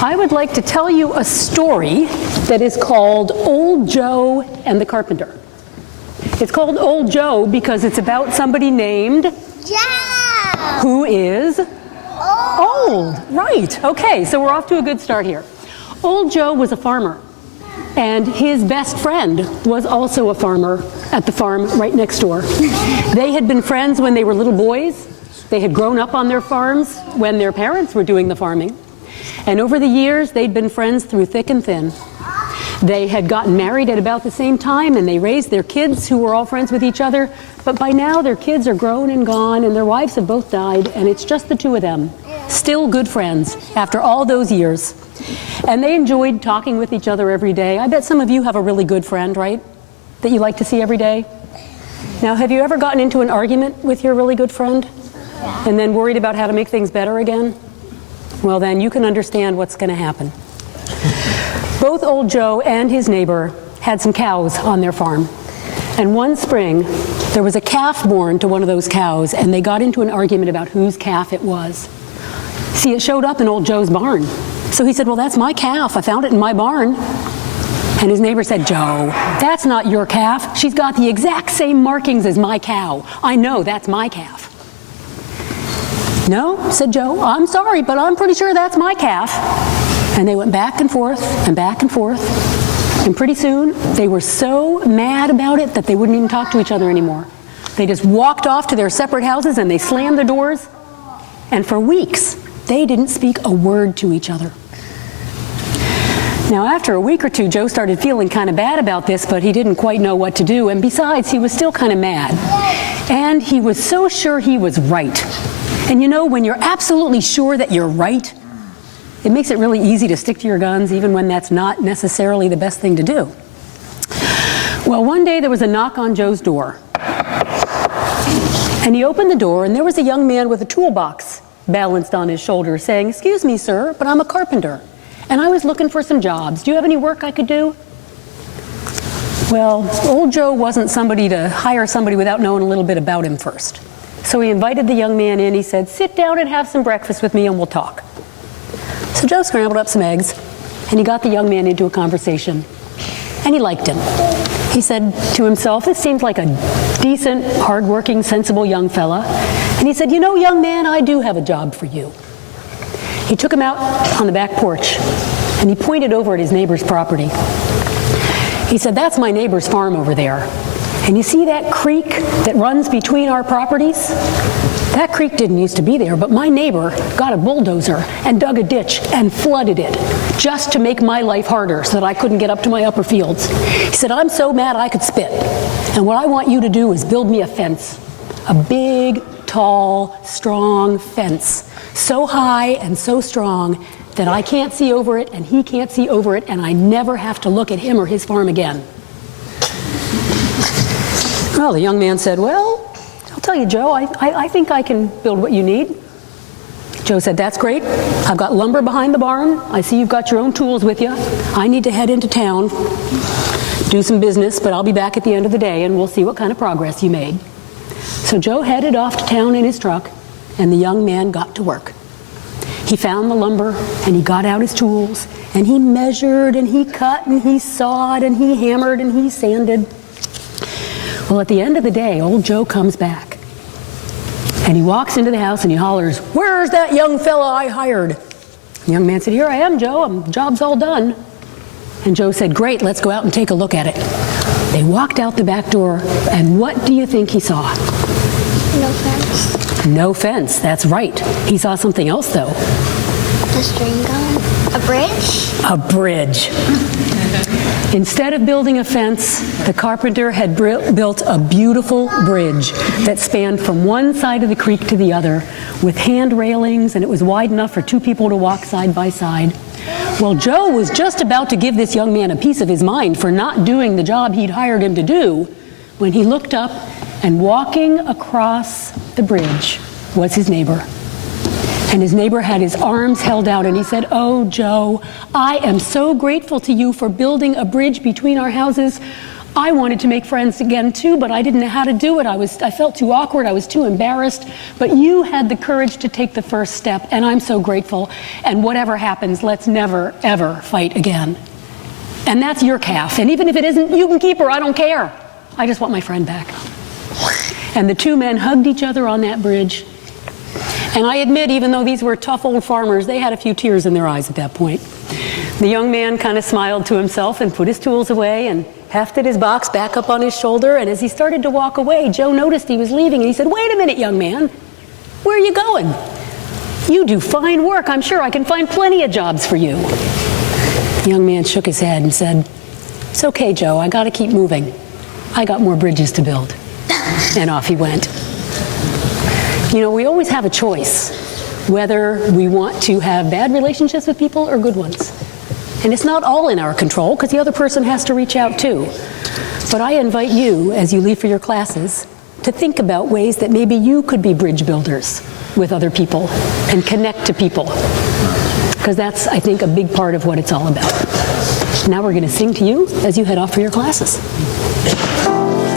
I would like to tell you a story that is called Old Joe and the Carpenter. It's called Old Joe because it's about somebody named Joe, who is old. Right, okay, so we're off to a good start here. Old Joe was a farmer, and his best friend was also a farmer at the farm right next door. They had been friends when they were little boys. They had grown up on their farms when their parents were doing the farming. And over the years, they'd been friends through thick and thin. They had gotten married at about the same time, and they raised their kids who were all friends with each other. But by now, their kids are grown and gone, and their wives have both died, and it's just the two of them. Still good friends after all those years. And they enjoyed talking with each other every day. I bet some of you have a really good friend, right? That you like to see every day? Now, have you ever gotten into an argument with your really good friend? And then worried about how to make things better again? Well, then you can understand what's going to happen. Both Old Joe and his neighbor had some cows on their farm. And one spring, there was a calf born to one of those cows, and they got into an argument about whose calf it was. See, it showed up in Old Joe's barn. So he said, well, that's my calf. I found it in my barn. And his neighbor said, Joe, that's not your calf. She's got the exact same markings as my cow. I know that's my calf. No, said Joe, I'm sorry, but I'm pretty sure that's my calf. And they went back and forth and back and forth. And pretty soon, they were so mad about it that they wouldn't even talk to each other anymore. They just walked off to their separate houses and they slammed the doors. And for weeks, they didn't speak a word to each other. Now, after a week or two, Joe started feeling kind of bad about this, but he didn't quite know what to do. And besides, he was still kind of mad. And he was so sure he was right. And you know, when you're absolutely sure that you're right, it makes it really easy to stick to your guns, even when that's not necessarily the best thing to do. Well, one day there was a knock on Joe's door. And he opened the door, and there was a young man with a toolbox balanced on his shoulder saying, excuse me, sir, but I'm a carpenter, and I was looking for some jobs. Do you have any work I could do? Well, Old Joe wasn't somebody to hire somebody without knowing a little bit about him first. So he invited the young man in. He said, sit down and have some breakfast with me and we'll talk. So Joe scrambled up some eggs, and he got the young man into a conversation, and he liked him. He said to himself, this seems like a decent, hardworking, sensible young fella. And he said, you know, young man, I do have a job for you. He took him out on the back porch, and he pointed over at his neighbor's property. He said, that's my neighbor's farm over there. And you see that creek that runs between our properties? That creek didn't used to be there, but my neighbor got a bulldozer and dug a ditch and flooded it just to make my life harder so that I couldn't get up to my upper fields. He said, I'm so mad I could spit. And what I want you to do is build me a fence. A big, tall, strong fence. So high and so strong that I can't see over it and he can't see over it, and I never have to look at him or his farm again. Well, the young man said, well, I'll tell you, Joe, I think I can build what you need. Joe said, that's great. I've got lumber behind the barn. I see you've got your own tools with you. I need to head into town, do some business, but I'll be back at the end of the day and we'll see what kind of progress you made. So Joe headed off to town in his truck, and the young man got to work. He found the lumber, and he got out his tools, and he measured, and he cut, and he sawed, and he hammered, and he sanded. Well, at the end of the day, old Joe comes back, and he walks into the house and he hollers, where's that young fella I hired? The young man said, here I am, Joe, job's all done. And Joe said, great, let's go out and take a look at it. They walked out the back door, and what do you think he saw? No fence. No fence, that's right. He saw something else, though. A string gun? A bridge? A bridge. Instead of building a fence, the carpenter had built a beautiful bridge that spanned from one side of the creek to the other with hand railings, and it was wide enough for two people to walk side by side. Well, Joe was just about to give this young man a piece of his mind for not doing the job he'd hired him to do when he looked up, and walking across the bridge was his neighbor. And his neighbor had his arms held out, and he said, oh, Joe, I am so grateful to you for building a bridge between our houses. I wanted to make friends again too, but I didn't know how to do it. I felt too awkward, I was too embarrassed. But you had the courage to take the first step, and I'm so grateful. And whatever happens, let's never, ever fight again. And that's your calf. And even if it isn't, you can keep her, I don't care. I just want my friend back. And the two men hugged each other on that bridge. And I admit, even though these were tough old farmers, they had a few tears in their eyes at that point. The young man kind of smiled to himself and put his tools away and hefted his box back up on his shoulder. And as he started to walk away, Joe noticed he was leaving, and he said, "Wait a minute, young man. Where are you going? You do fine work. I'm sure I can find plenty of jobs for you." The young man shook his head and said, "It's okay, Joe. I got to keep moving. I got more bridges to build." And off he went. You know, we always have a choice whether we want to have bad relationships with people or good ones. And it's not all in our control, because the other person has to reach out too. But I invite you, as you leave for your classes, to think about ways that maybe you could be bridge builders with other people and connect to people. Because that's, I think, a big part of what it's all about. Now we're going to sing to you as you head off for your classes.